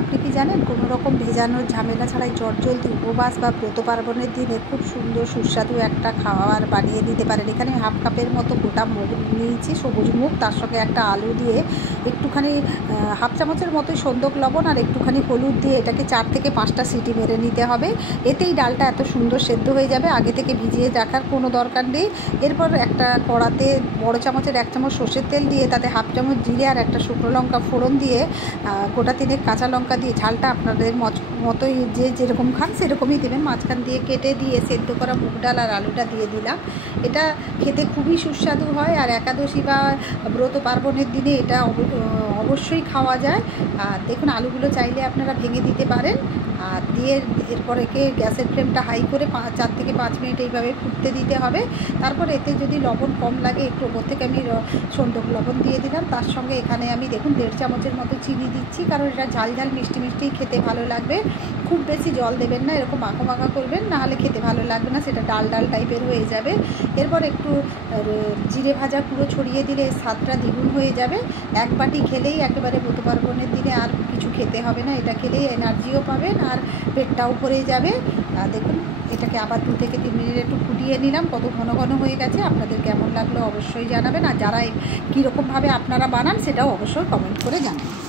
আপনি কি জানেন কোনো রকম ভেজানোর ঝামেলা ছাড়াই চটজলদি উপবাস বা ব্রত পার্বণের দিনে খুব সুন্দর সুস্বাদু একটা খাবার বানিয়ে নিতে পারেন। এখানে হাফ কাপের মতো গোটা মুগ নিয়েছি, সবুজ মুগ, তার সঙ্গে একটা আলু দিয়ে একটুখানি হাফ চামচের মতোই সন্দক লবণ আর একটুখানি হলুদ দিয়ে এটাকে 4 থেকে 5টা সিটি মেরে নিতে হবে। এতেই ডালটা এত সুন্দর সেদ্ধ হয়ে যাবে, আগে থেকে ভিজিয়ে রাখার কোনো দরকার নেই। এরপর একটা কড়াতে বড় চামচের 1 চামচ সর্ষের তেল দিয়ে তাতে হাফ চামচ জিরে আর একটা শুকনো লঙ্কা ফোড়ন দিয়ে গোটা 3 কাঁচা লঙ্কা দিয়ে, ঝালটা আপনাদের মতোই যে যেরকম খান সেরকমই দেবেন, মাঝখান দিয়ে কেটে দিয়ে সেদ্ধ করা মুগ ডাল আর আলুটা দিয়ে দিলাম। এটা খেতে খুবই সুস্বাদু হয় আর একাদশী বা ব্রত পার্বণের দিনে এটা অবশ্যই খাওয়া যায়। আর দেখুন আলুগুলো চাইলে আপনারা ভেঙে দিতে পারেন। আর দিয়ে এরপর একে গ্যাসের ফ্লেমটা হাই করে 4 থেকে 5 মিনিট এইভাবে ফুটতে দিতে হবে। তারপর এতে যদি লবণ কম লাগে একটু ওপর থেকে আমি সন্দক লবণ দিয়ে দিলাম। তার সঙ্গে এখানে আমি দেখুন 1.5 চামচের মতো চিনি দিচ্ছি, কারণ এটা ঝাল ঝাল মিষ্টি মিষ্টিই খেতে ভালো লাগবে। খুব বেশি জল দেবেন না, এরকম মাখো মাখা করবেন, নাহলে খেতে ভালো লাগবে না, সেটা ডাল ডাল টাইপের হয়ে যাবে। এরপর একটু জিরে ভাজা পুরো ছড়িয়ে দিলে স্বাদটা দ্বিগুণ হয়ে যাবে। এক বাটি খেলেই একেবারে ব্রত পার্বণের দিনে আর কিছু খেতে হবে না, এটা খেলেই এনার্জিও পাবেন আর পেটটাও ভরে যাবে। দেখুন এটাকে আবার 2 থেকে 3 মিনিট একটু ফুটিয়ে নিলাম। কত ঘন ঘন হয়ে গেছে, আপনাদের কেমন লাগলো অবশ্যই জানাবেন। আর যারা কীরকমভাবে আপনারা বানান সেটাও অবশ্যই কমেন্ট করে জানাবেন।